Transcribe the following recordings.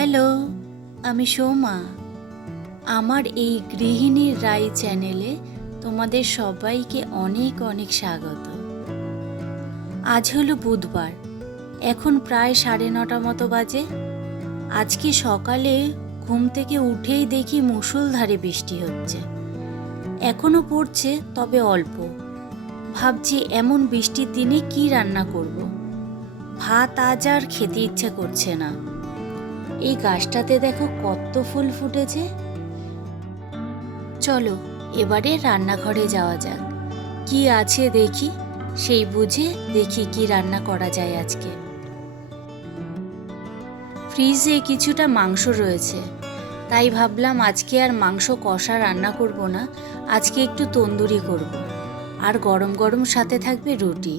Hello, আমি সোমা। আমার এই গৃহিণীর রাই চ্যানেলে তোমাদের সবাইকে অনেক অনেক স্বাগত। আজ হলো বুধবার, এখন প্রায় 9:30 মতো বাজে। আজকে সকালে ঘুম থেকে উঠেই দেখি মুষলধারে বৃষ্টি হচ্ছে। এখনো পড়ছে, তবে অল্প। ভাবছি এমন বৃষ্টির দিনে কি রান্না করব। ভাত আজ আর খেতে ইচ্ছে করছে না। এই গাছটাতে দেখো কত ফুল ফুটেছে। চলো এবারে রান্নাঘরে যাওয়া যাক, কি আছে দেখি, সেই বুঝে দেখি কি রান্না করা যায় আজকে। ফ্রিজে কিছুটা মাংস রয়েছে, তাই ভাবলাম আজকে আর মাংস কষা রান্না করব না, আজকে একটু তন্দুরি করব। আর গরম গরম সাথে থাকবে রুটি।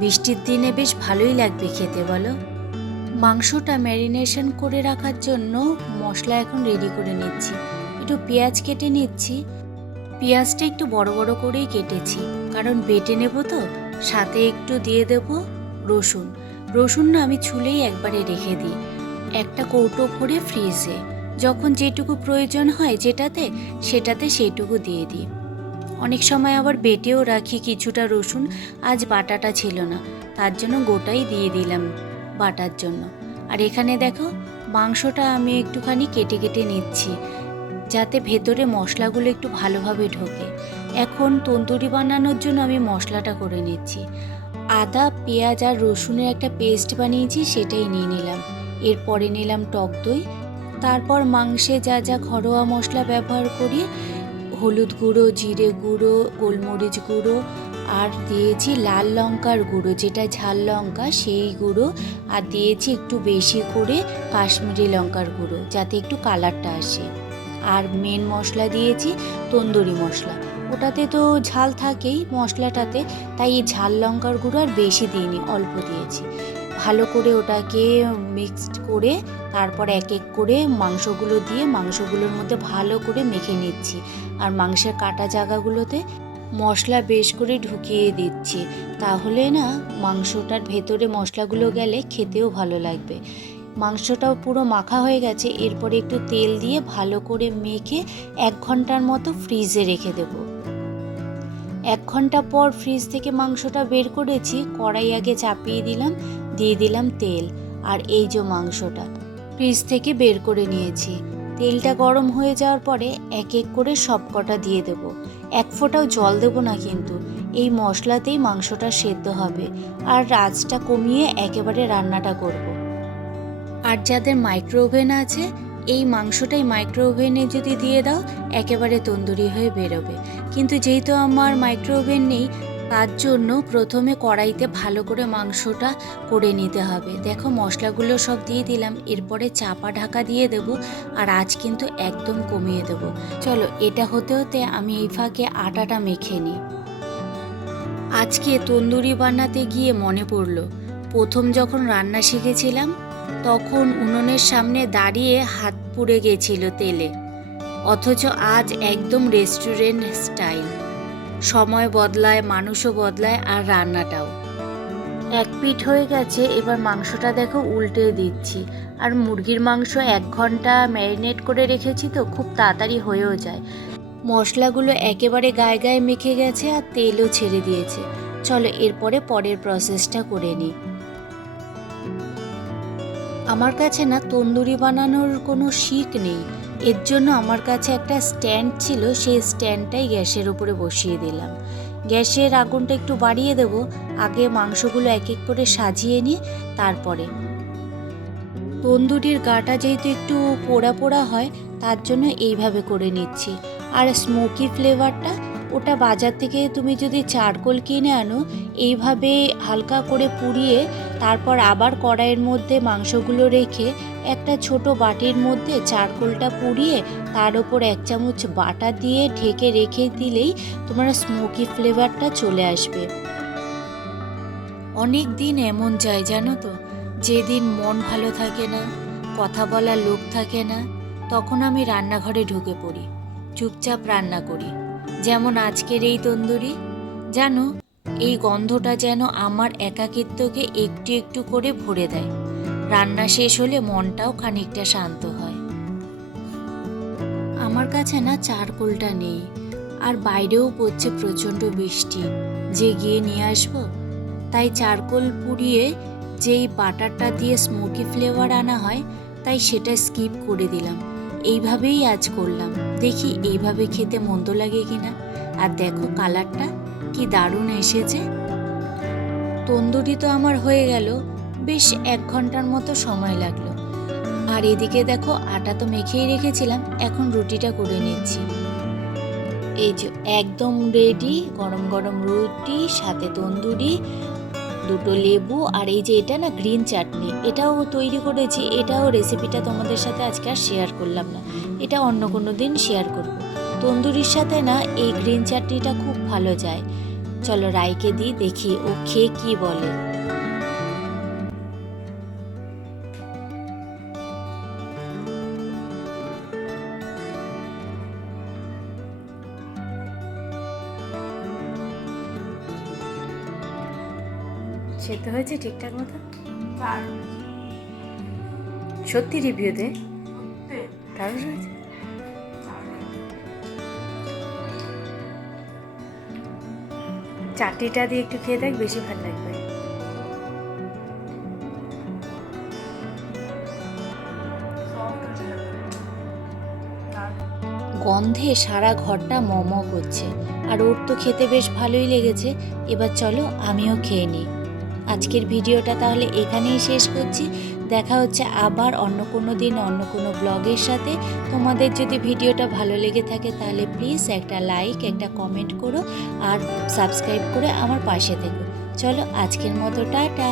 বৃষ্টির দিনে বেশ ভালোই লাগবে খেতে, বলো। মাংসটা ম্যারিনেশন করে রাখার জন্য মশলা এখন রেডি করে নিচ্ছি। একটু পেঁয়াজ কেটে নিচ্ছি। পেঁয়াজটা একটু বড় বড় করেই কেটেছি, কারণ বেটে নেব তো। সাথে একটু দিয়ে দেব রসুন। রসুন না আমি ছুলেই একবারে রেখে দিই একটা কৌটো ভরে ফ্রিজে। যখন যেটুকু প্রয়োজন হয় সেটাতে সেইটুকু দিয়ে দিই। অনেক সময় আবার বেটেও রাখি কিছুটা রসুন। আজ বাটাটা ছিল না, তার জন্য গোটাই দিয়ে দিলাম বাটার জন্য। আর এখানে দেখো মাংসটা আমি একটুখানি কেটে কেটে নিচ্ছি, যাতে ভেতরে মশলাগুলো একটু ভালোভাবে ঢোকে। এখন তন্দুরি বানানোর জন্য আমি মশলাটা করে নিচ্ছি। আদা, পেঁয়াজ আর রসুনের একটা পেস্ট বানিয়েছি, সেটাই নিয়ে নিলাম। এরপরে নিলাম টক দই। তারপর মাংসে যা যা ঘরোয়া মশলা ব্যবহার করি, হলুদ গুঁড়ো, জিরে গুঁড়ো, গোলমরিচ গুঁড়ো, আর দিয়েছি লাল লঙ্কার গুঁড়ো, যেটা ঝাল লঙ্কা সেই গুঁড়ো, আর দিয়েছি একটু বেশি করে কাশ্মীরি লঙ্কার গুঁড়ো, যাতে একটু কালারটা আসে। আর মেন মশলা দিয়েছি তন্দুরি মশলা, ওটাতে তো ঝাল থাকেই মশলাটাতে, তাই এই ঝাল লঙ্কার গুঁড়ো আর বেশি দিইনি, অল্প দিয়েছি। ভালো করে ওটাকে মিক্সড করে তারপর এক এক করে মাংসগুলো দিয়ে মাংসগুলোর মধ্যে ভালো করে মেখে নিচ্ছি। আর মাংসের কাটা জায়গাগুলোতে মশলা বেশ করে ঢুকিয়ে দিচ্ছি, তাহলে না মাংসটার ভেতরে মশলাগুলো গেলে খেতেও ভালো লাগবে। মাংসটাও পুরো মাখা হয়ে গেছে। এরপরে একটু তেল দিয়ে ভালো করে মেখে 1 ঘন্টার মতো ফ্রিজে রেখে দেব। 1 ঘন্টা পর ফ্রিজ থেকে মাংসটা বের করেছি। কড়াই আগে চাপিয়ে দিলাম, দিয়ে দিলাম তেল। আর এই যে মাংসটা ফ্রিজ থেকে বের করে নিয়েছি। তেলটা গরম হয়ে যাওয়ার পরে এক এক করে সব কটা দিয়ে দেব। 1 ফোঁটাও জল দেব না, কিন্তু এই মশলাতেই মাংসটা সেদ্ধ হবে। আর আঁচটা কমিয়ে একেবারে রান্নাটা করব। আর যাদের মাইক্রো ওভেন আছে, এই মাংসটাই মাইক্রো ওভেনে যদি দিয়ে দাও একেবারে তন্দুরি হয়ে বেরোবে। কিন্তু যেহেতু আমার মাইক্রো ওভেন নেই, তার জন্য প্রথমে কড়াইতে ভালো করে মাংসটা করে নিতে হবে। দেখো মশলাগুলো সব দিয়ে দিলাম, এরপরে চাপা ঢাকা দিয়ে দেব। আর আঁচ কিন্তু একদম কমিয়ে দেব। চলো এটা হতে হতে আমি এই ফাঁকে আটাটা মেখে নিই। আজকে তন্দুরি বানাতে গিয়ে মনে পড়লো, প্রথম যখন রান্না শিখেছিলাম তখন উনুনের সামনে দাঁড়িয়ে হাত পুড়ে গেছিল তেলে, অথচ আজ একদম রেস্টুরেন্ট স্টাইল। সময় বদলায়, মানুষও বদলায়, আর রান্নাটাও। এক পিঠ হয়ে গেছে, এবার মাংসটা দেখো উল্টে দিচ্ছি। আর মুরগির মাংস 1 ঘন্টা ম্যারিনেট করে রেখেছি, তো খুব তাড়াতাড়ি হয়েও যায়। মশলাগুলো একেবারে গায়ে গায়ে মেখে গেছে আর তেলও ছেড়ে দিয়েছে। চলো এরপরে পরের প্রসেসটা করে নিই। আমার কাছে না তন্দুরি বানানোর কোনো শিক নেই, এর জন্য আমার কাছে একটা স্ট্যান্ড ছিল, সেই স্ট্যান্ডটাই গ্যাসের উপরে বসিয়ে দিলাম। গ্যাসের আগুনটা একটু বাড়িয়ে দেব। আগে মাংসগুলো এক এক করে সাজিয়ে নিয়ে তারপরে। তন্দুরির গাটা যেহেতু একটু পোড়া পোড়া হয়, তার জন্য এইভাবে করে নিচ্ছি। আর স্মোকি ফ্লেভারটা, ওটা বাজার থেকে তুমি যদি চারকোল কিনে আনো, এইভাবে হালকা করে পুড়িয়ে তারপর আবার কড়াইয়ের মধ্যে মাংসগুলো রেখে একটা ছোট বাটির মধ্যে চারকোলটা পুড়িয়ে তার ওপর 1 চামচ বাটা দিয়ে ঢেকে রেখে দিলেই তোমার স্মোকি ফ্লেভারটা চলে আসবে। অনেক দিন এমন যায় জানো তো, যেদিন মন ভালো থাকে না, কথা বলার লোক থাকে না, তখন আমি রান্নাঘরে ঢুকে পড়ি, চুপচাপ রান্না করি। যেমন আজকের এই তন্দুরি, জানো এই গন্ধটা যেন আমার একাকিত্বকে একটু একটু করে ভরে দেয়। রান্না শেষ হলে মনটাও খানিকটা শান্ত হয়। আমার কাছে না চারকোলটা নেই, আর বাইরেও পড়ছে প্রচণ্ড বৃষ্টি, যে গিয়ে নিয়ে আসবো। তাই চারকোল পুড়িয়ে যেই বাটারটা দিয়ে স্মোকি ফ্লেভার আনা হয়, তাই সেটা স্কিপ করে দিলাম। এইভাবেই আজ করলাম, দেখি এইভাবে খেতে মন্দ লাগে কিনা। আর দেখো কালারটা কি দারুণ এসেছে। তন্দুরি তো আমার হয়ে গেল, বেশ 1 ঘন্টার মতো সময় লাগলো। আর এদিকে দেখো আটা তো মেখেই রেখেছিলাম, এখন রুটিটা করে নিচ্ছি। এই যে একদম রেডি, গরম গরম রুটি, সাথে তন্দুরি, 2টো লেবু, আর এই যে এটা না গ্রিন চাটনি, এটাও তৈরি করেছি। এটাও রেসিপিটা তোমাদের সাথে আজকে আর শেয়ার করলাম না, এটা অন্য কোনো দিন শেয়ার করব। তন্দুরির সাথে না এই গ্রিন চাটনিটা খুব ভালো যায়। চলো রাইকে দিই, দেখি ও খেয়ে কি বলে। সেদ্ধ হয়েছে ঠিকঠাক মতো? সত্যি রিভিউ দে, দারুণ হয়েছে। চাটনিটা দিয়ে একটু খেয়ে দেখ, বেশি ভালো লাগবে। গন্ধে সারা ঘরটা মম করছে, আর ওর তো খেতে বেশ ভালোই লেগেছে। এবার চলো আমিও খেয়ে নিই। আজকের ভিডিওটা তাহলে এখানেই শেষ করছি। দেখা হচ্ছে আবার অন্য কোনো দিন অন্য কোনো ব্লগের সাথে। তোমাদের যদি ভিডিওটা ভালো লেগে থাকে তাহলে প্লিজ একটা লাইক, একটা কমেন্ট করো, আর সাবস্ক্রাইব করে আমার পাশে থেকো। চলো আজকের মতো টাটা।